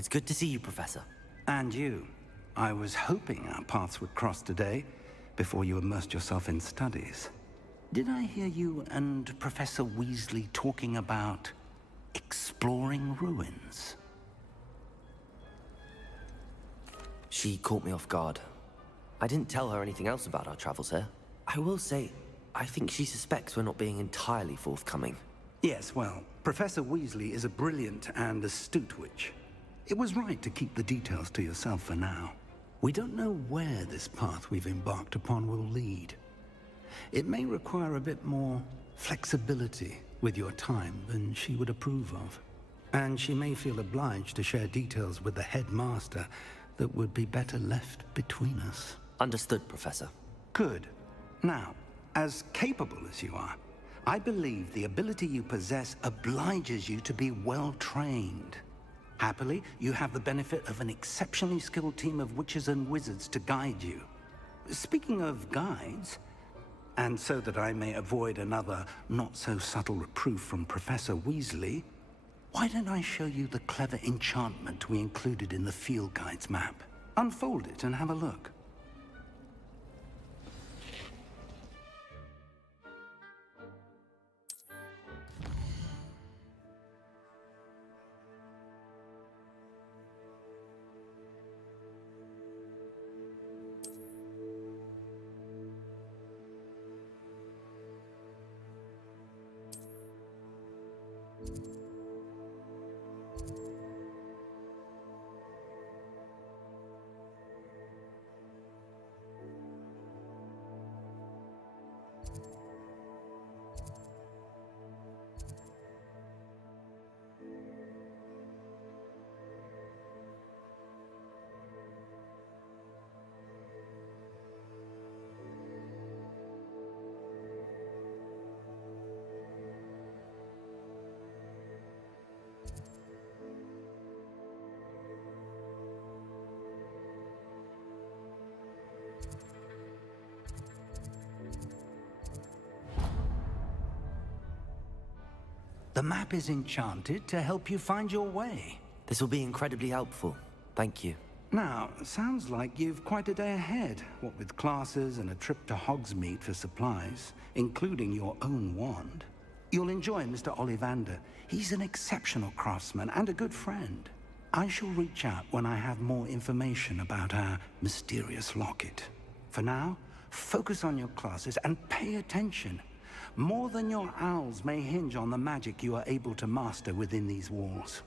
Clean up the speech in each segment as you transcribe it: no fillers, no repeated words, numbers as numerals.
It's good to see you, Professor. And you. I was hoping our paths would cross today, before you immersed yourself in studies. Did I hear you and Professor Weasley talking about exploring ruins? She caught me off guard. I didn't tell her anything else about our travels here. I will say, I think she suspects we're not being entirely forthcoming. Yes, well, Professor Weasley is a brilliant and astute witch. It was right to keep the details to yourself for now. We don't know where this path we've embarked upon will lead. It may require a bit more flexibility with your time than she would approve of. And she may feel obliged to share details with the headmaster that would be better left between us. Understood, Professor. Good. Now, as capable as you are, I believe the ability you possess obliges you to be well trained. Happily, you have the benefit of an exceptionally skilled team of witches and wizards to guide you. Speaking of guides, and so that I may avoid another not-so-subtle reproof from Professor Weasley, why don't I show you the clever enchantment we included in the field guide's map? Unfold it and have a look. The map is enchanted to help you find your way. This will be incredibly helpful. Thank you. Now, sounds like you've quite a day ahead, what with classes and a trip to Hogsmeade for supplies, including your own wand. You'll enjoy Mr. Ollivander. He's an exceptional craftsman and a good friend. I shall reach out when I have more information about our mysterious locket. For now, focus on your classes and pay attention. More than your owls may hinge on the magic you are able to master within these walls.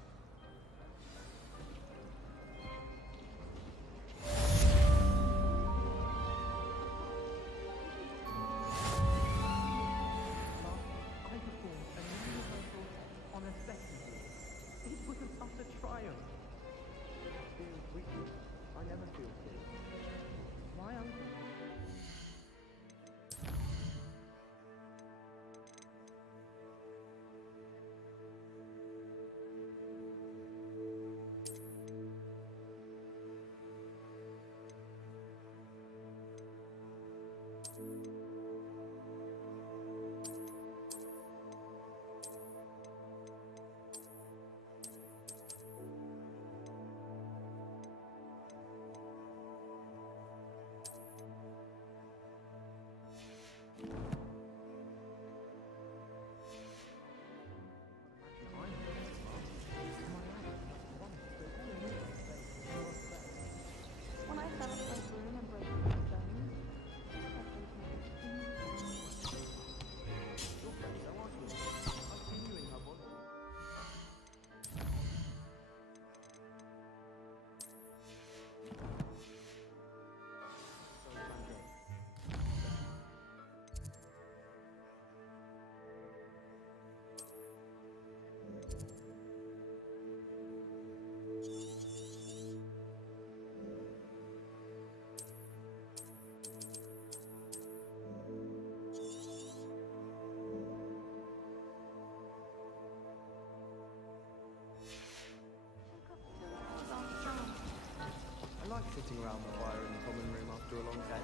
I like sitting around the fire in the common room after a long day,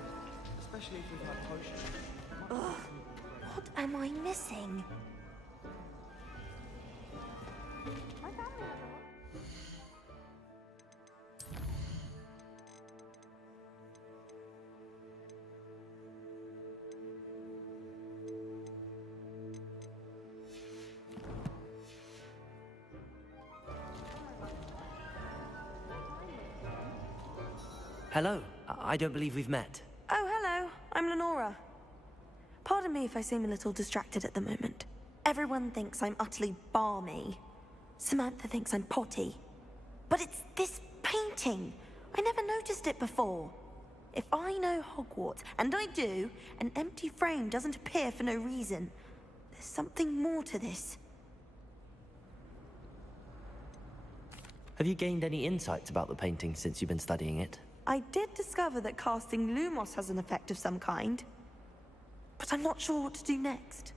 especially if we've had potions. Ugh, what am I missing? Hello. I don't believe we've met. Oh, hello. I'm Lenora. Pardon me if I seem a little distracted at the moment. Everyone thinks I'm utterly balmy. Samantha thinks I'm potty. But it's this painting. I never noticed it before. If I know Hogwarts, and I do, an empty frame doesn't appear for no reason. There's something more to this. Have you gained any insights about the painting since you've been studying it? I did discover that casting Lumos has an effect of some kind. But I'm not sure what to do next.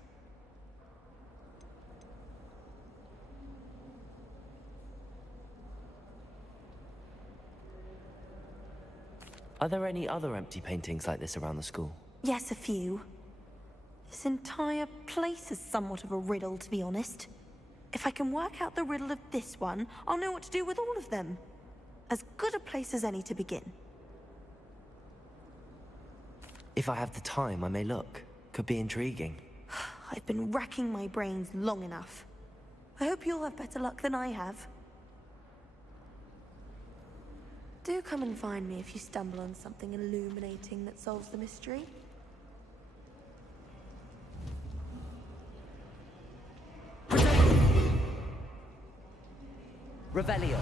Are there any other empty paintings like this around the school? Yes, a few. This entire place is somewhat of a riddle, to be honest. If I can work out the riddle of this one, I'll know what to do with all of them. As good a place as any to begin. If I have the time, I may look. Could be intriguing. I've been racking my brains long enough. I hope you'll have better luck than I have. Do come and find me if you stumble on something illuminating that solves the mystery. Revelio.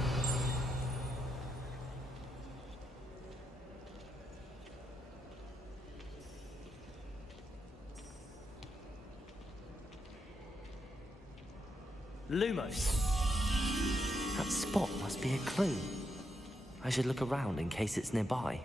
Lumos. That spot must be a clue. I should look around in case it's nearby.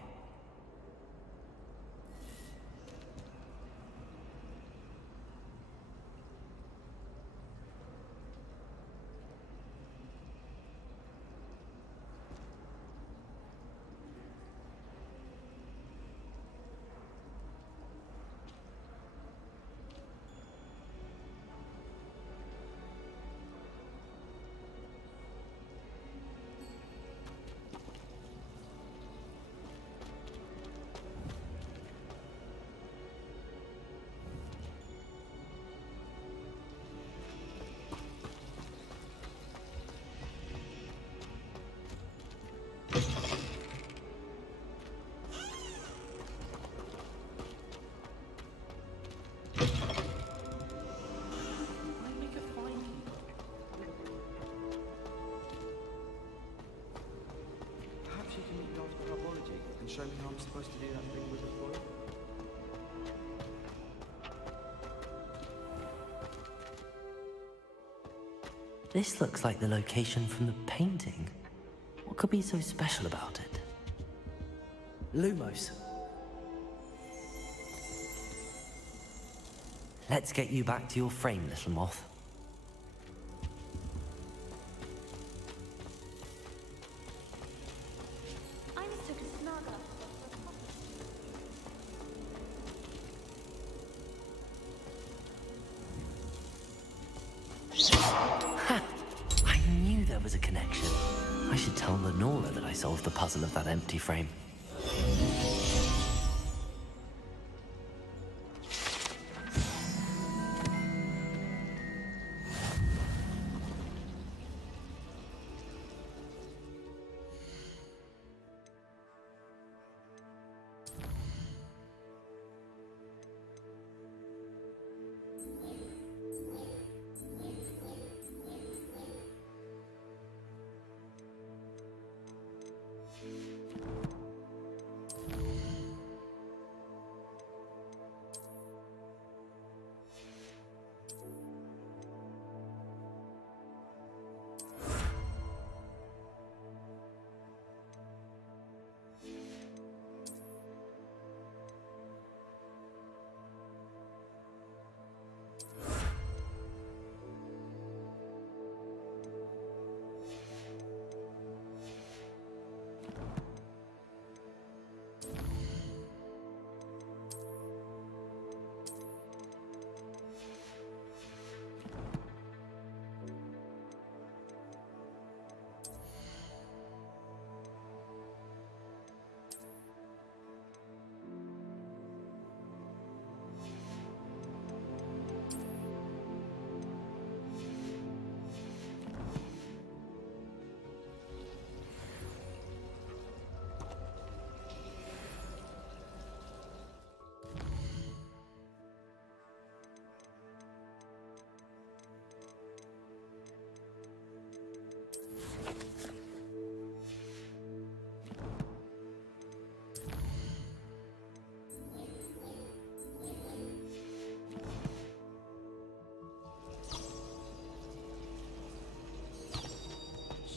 Perhaps you can meet me after herbology and show me how I'm supposed to do that thing with the foil. This looks like the location from the painting. What could be so special about it? Lumos. Let's get you back to your frame, little moth. I mistook a snugger. Ha! I knew there was a connection. I should tell Lenora that I solved the puzzle of that empty frame.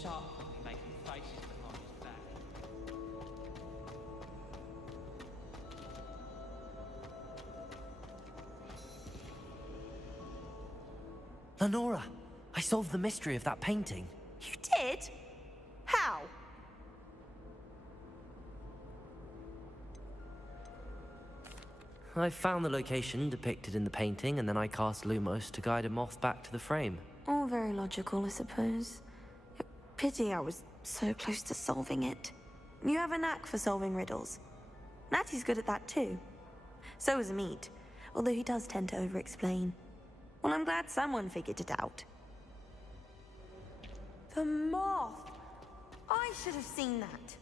Sharp can be making faces behind his back. Lenora, I solved the mystery of that painting. You did? How? I found the location depicted in the painting, and then I cast Lumos to guide a moth back to the frame. All very logical, I suppose. Pity I was so close to solving it. You have a knack for solving riddles. Natty's good at that too. So is Amit, although he does tend to over-explain. Well, I'm glad someone figured it out. The moth! I should have seen that.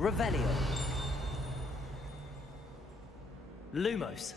Revelio. Lumos.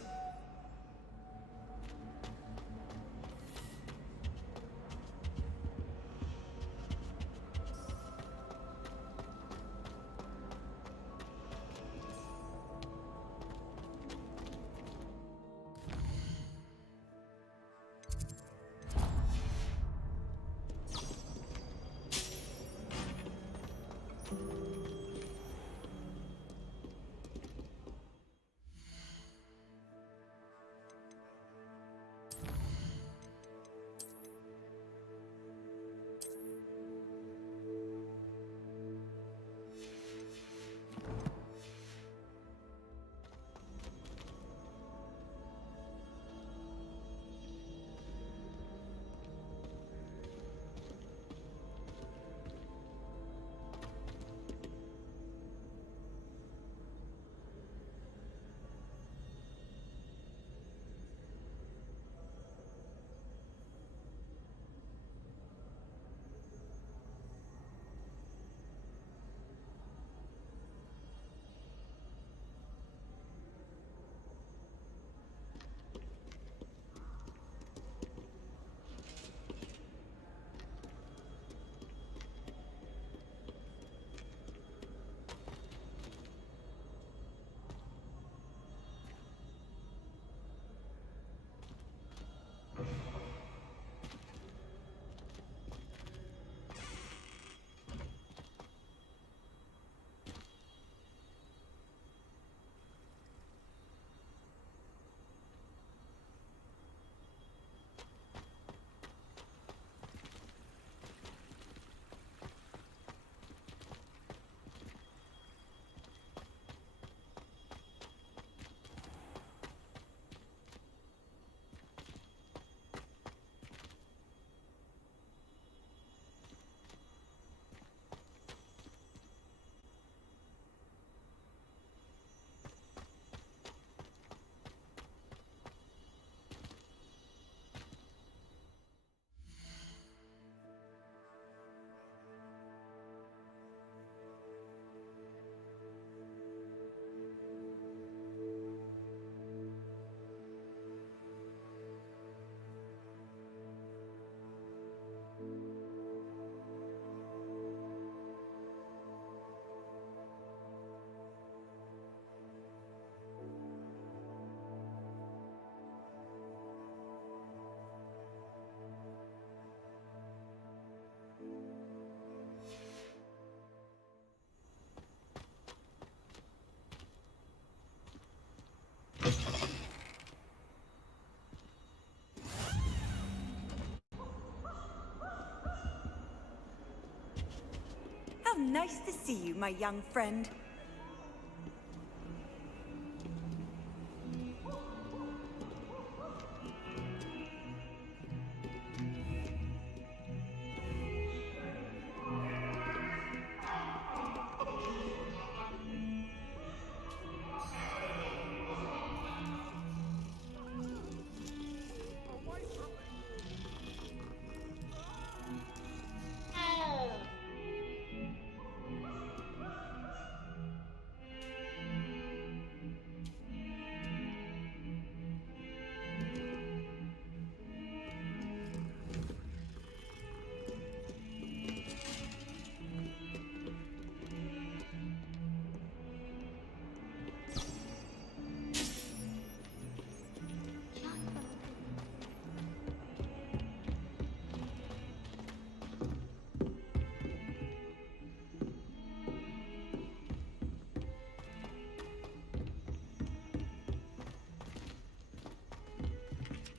Nice to see you, my young friend.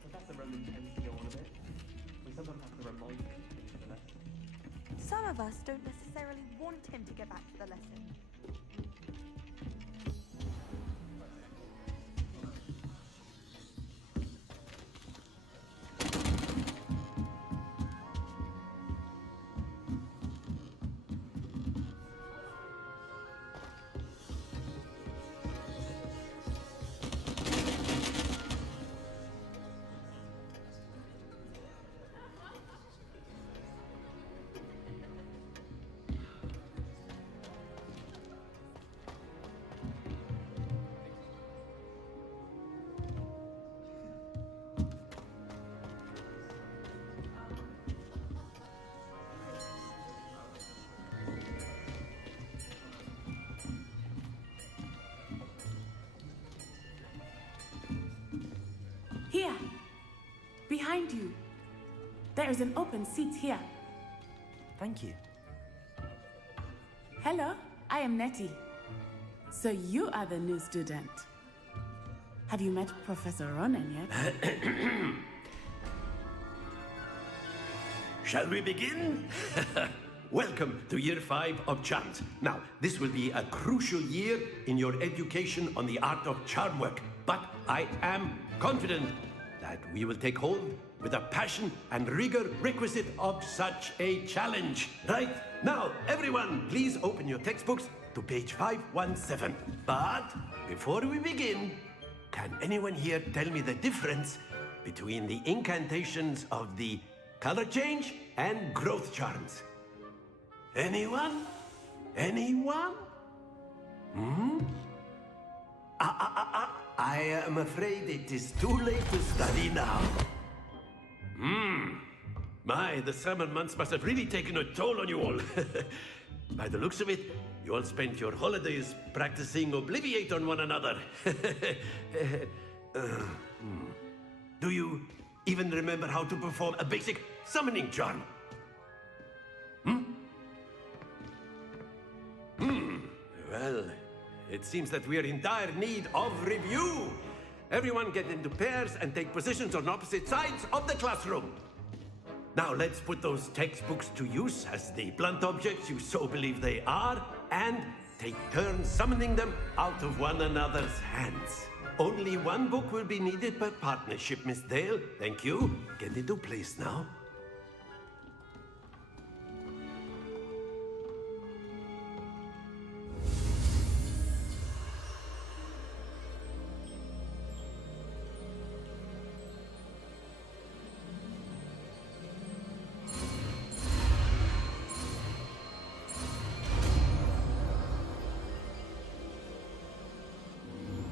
Professor Roman tends to go on a bit. We sometimes have to remind him to finish the lesson. Some of us don't necessarily want him to get back to the lesson. Here, behind you. There is an open seat here. Thank you. Hello, I am Nettie. So you are the new student. Have you met Professor Ronan yet? Shall we begin? Welcome to Year 5 of Charms. Now, this will be a crucial year in your education on the art of charm work. But I am confident that we will take hold with the passion and rigor requisite of such a challenge. Right? Now, everyone, please open your textbooks to page 517. But before we begin, can anyone here tell me the difference between the incantations of the color change and growth charms? Anyone? Anyone? I am afraid it is too late to study now. My, the summer months must have really taken a toll on you all. By the looks of it, you all spent your holidays practicing Obliviate on one another. Do you even remember how to perform a basic summoning charm? Well, it seems that we are in dire need of review. Everyone get into pairs and take positions on opposite sides of the classroom. Now let's put those textbooks to use as the blunt objects you so believe they are, and take turns summoning them out of one another's hands. Only one book will be needed per partnership, Miss Dale. Thank you. Get into place now.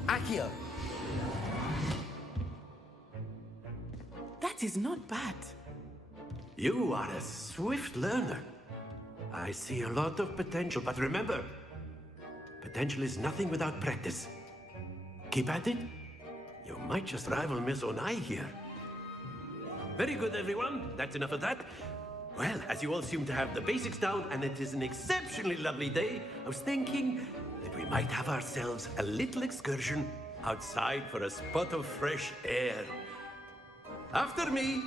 Accio! That is not bad. You are a swift learner. I see a lot of potential, but remember, potential is nothing without practice. Keep at it. You might just rival Miss Onai here. Very good, everyone. That's enough of that. Well, as you all seem to have the basics down, and it is an exceptionally lovely day, I was thinking that we might have ourselves a little excursion outside for a spot of fresh air. After me.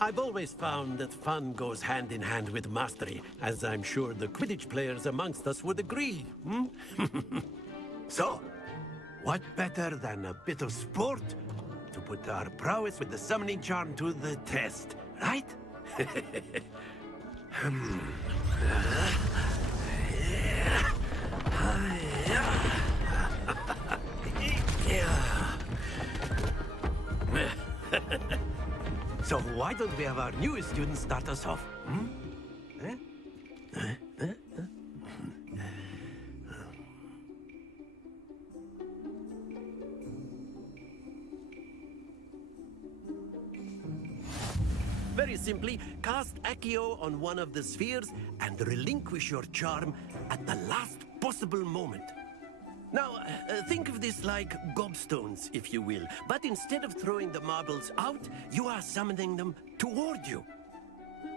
I've always found that fun goes hand in hand with mastery, as I'm sure the Quidditch players amongst us would agree. So, what better than a bit of sport to put our prowess with the summoning charm to the test, right? So why don't we have our newest student start us off? Very simply, cast Accio on one of the spheres and relinquish your charm at the last possible moment. Now, think of this like gobstones, if you will. But instead of throwing the marbles out, you are summoning them toward you.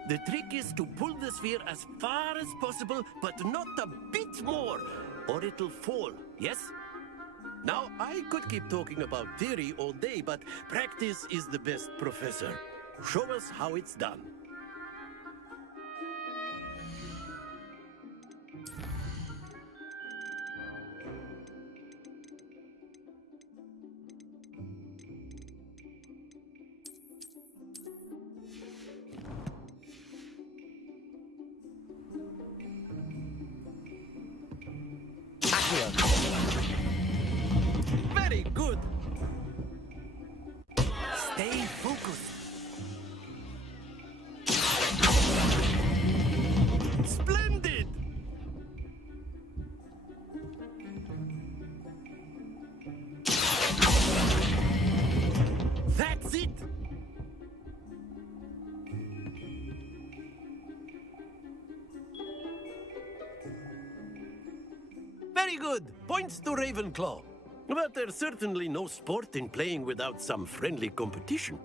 The trick is to pull the sphere as far as possible, but not a bit more, or it'll fall, yes? Now, I could keep talking about theory all day, but practice is the best professor. Show us how it's done. Very good. Stay focused. Splendid. That's it. Very good. Points to Ravenclaw. But there's certainly no sport in playing without some friendly competition.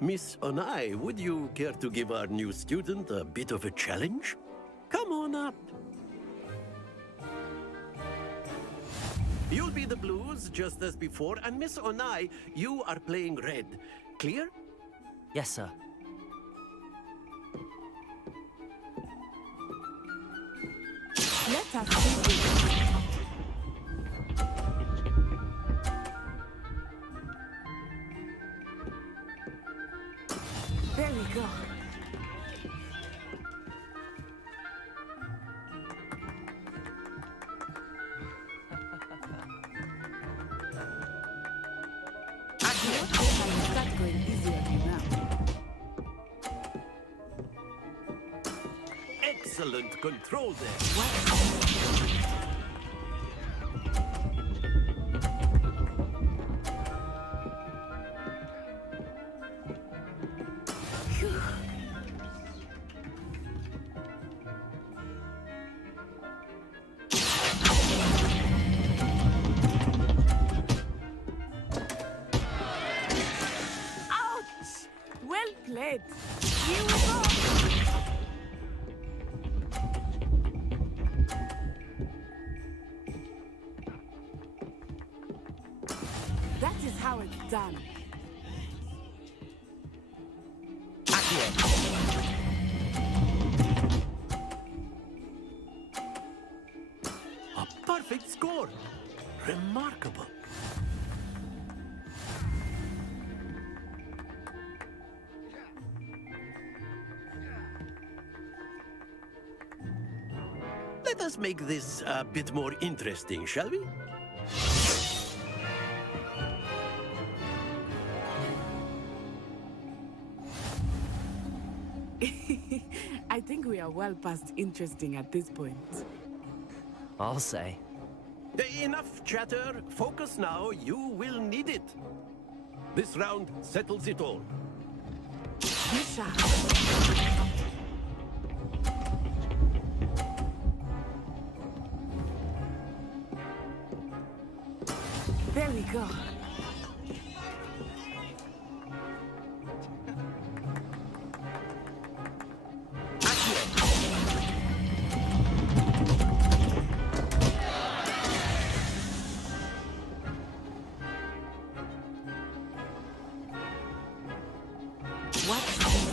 Miss Onai, would you care to give our new student a bit of a challenge? Come on up. You'll be the blues, just as before, and Miss Onai, you are playing red. Clear? Yes, sir. Let us do this. There we go. I start going easier now. Excellent control there. Ouch! Well played. Here we go. That is how it's done. A perfect score. Remarkable. Let us make this a bit more interesting, shall we? I think we are well past interesting at this point. I'll say. Enough chatter. Focus now. You will need it. This round settles it all. Misha. There we go. What's this?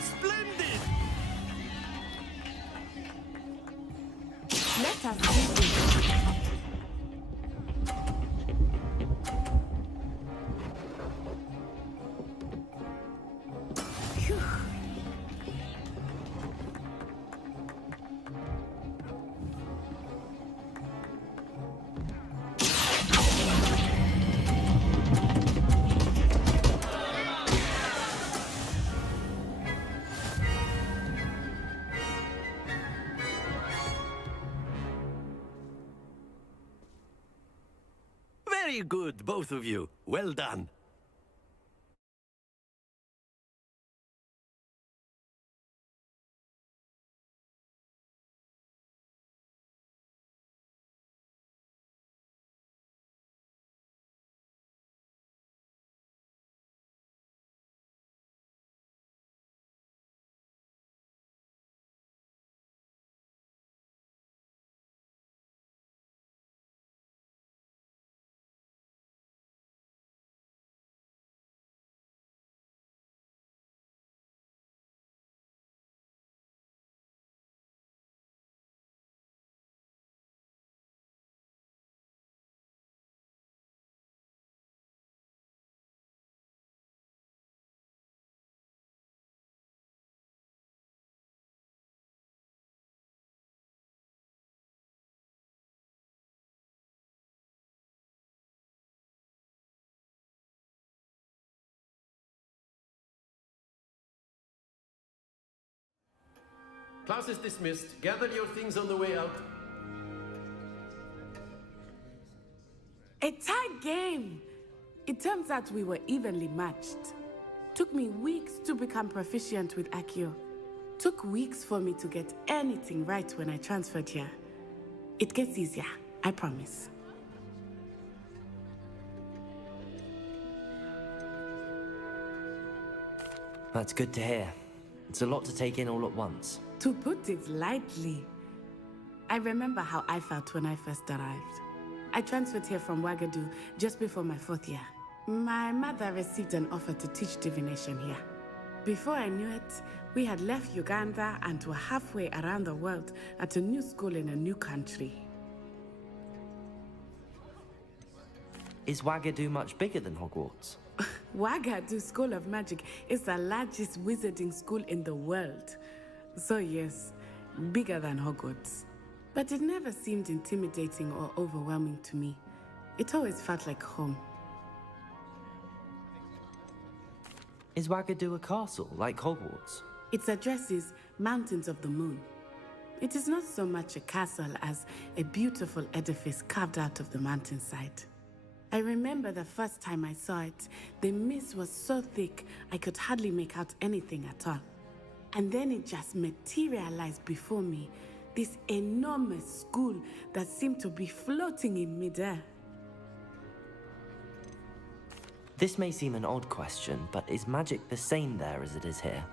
Splendid! Let us do this. Phew. Very good, both of you. Well done. Class is dismissed. Gather your things on the way out. A tight game. It turns out we were evenly matched. Took me weeks to become proficient with Accio. Took weeks for me to get anything right when I transferred here. It gets easier, I promise. That's good to hear. It's a lot to take in all at once. To put it lightly, I remember how I felt when I first arrived. I transferred here from Ouagadougou just before my 4th year. My mother received an offer to teach divination here. Before I knew it, we had left Uganda and were halfway around the world at a new school in a new country. Is Ouagadougou much bigger than Hogwarts? Ouagadougou School of Magic is the largest wizarding school in the world. So yes, bigger than Hogwarts. But it never seemed intimidating or overwhelming to me. It always felt like home. Is Ouagadougou a castle, like Hogwarts? Its address is Mountains of the Moon. It is not so much a castle as a beautiful edifice carved out of the mountainside. I remember the first time I saw it, the mist was so thick I could hardly make out anything at all. And then it just materialized before me, this enormous school that seemed to be floating in midair. This may seem an odd question, but is magic the same there as it is here?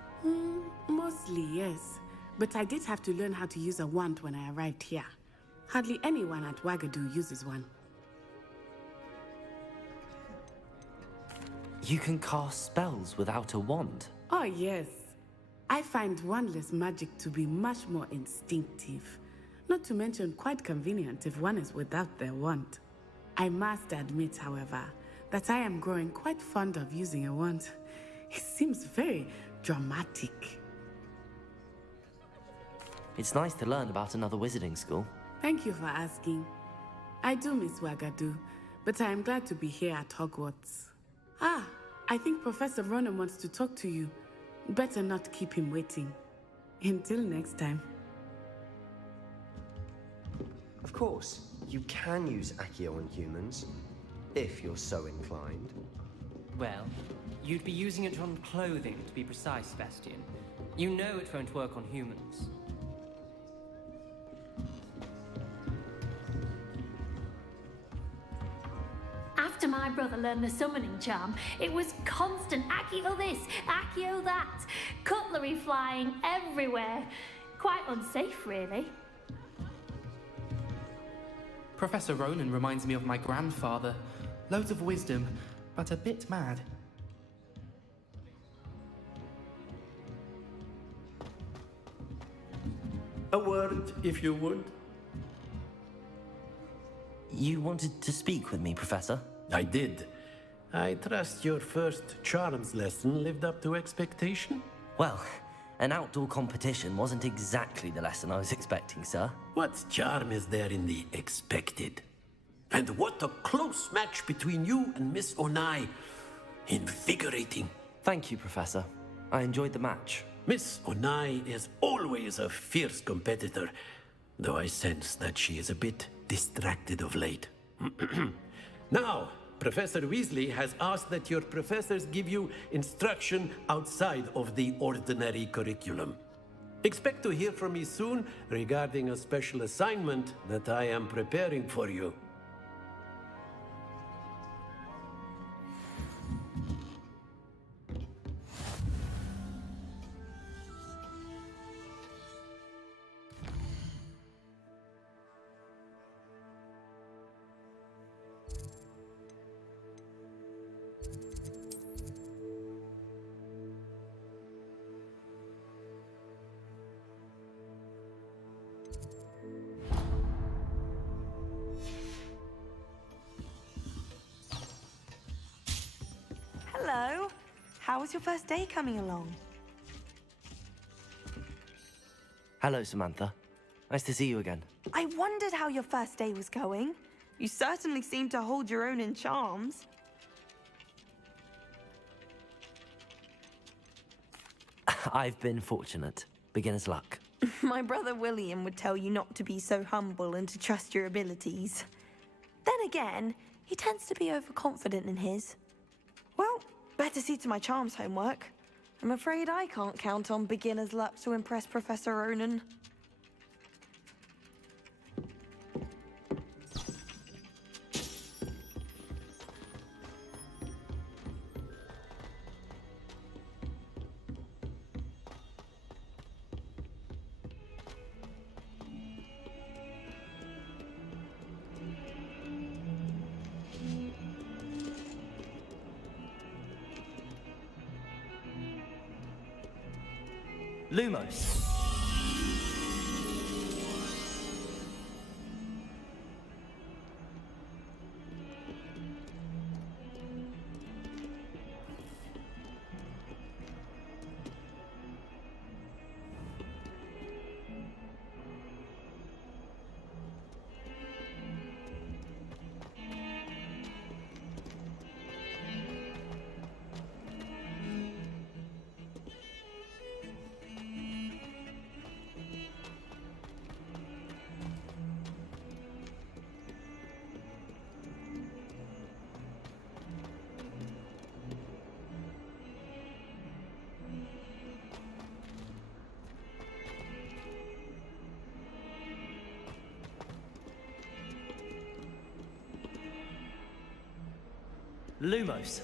Mostly, yes. But I did have to learn how to use a wand when I arrived here. Hardly anyone at Ouagadougou uses one. You can cast spells without a wand? Oh, yes. I find wandless magic to be much more instinctive. Not to mention quite convenient if one is without their wand. I must admit, however, that I am growing quite fond of using a wand. It seems very dramatic. It's nice to learn about another wizarding school. Thank you for asking. I do miss Ouagadougou, but I am glad to be here at Hogwarts. Ah, I think Professor Ronan wants to talk to you. Better not keep him waiting. Until next time. Of course, you can use Accio on humans, if you're so inclined. Well, you'd be using it on clothing, to be precise, Sebastian. You know it won't work on humans. learn the summoning charm, it was constant Accio this, Accio that, cutlery flying everywhere. Quite unsafe, really. Professor Ronan reminds me of my grandfather. Loads of wisdom, but a bit mad. A word, if you would. You wanted to speak with me, Professor? I did. I trust your first charms lesson lived up to expectation? Well, an outdoor competition wasn't exactly the lesson I was expecting, sir. What charm is there in the expected? And what a close match between you and Miss Onai. Invigorating. Thank you, Professor. I enjoyed the match. Miss Onai is always a fierce competitor, though I sense that she is a bit distracted of late. Now, Professor Weasley has asked that your professors give you instruction outside of the ordinary curriculum. Expect to hear from me soon regarding a special assignment that I am preparing for you. Hello. How was your first day coming along? Hello, Samantha. Nice to see you again. I wondered how your first day was going. You certainly seem to hold your own in charms. I've been fortunate. Beginner's luck. My brother William would tell you not to be so humble and to trust your abilities. Then again, he tends to be overconfident in his. Well, better see to my charms homework. I'm afraid I can't count on beginner's luck to impress Professor Ronan. Lumos. Lumos.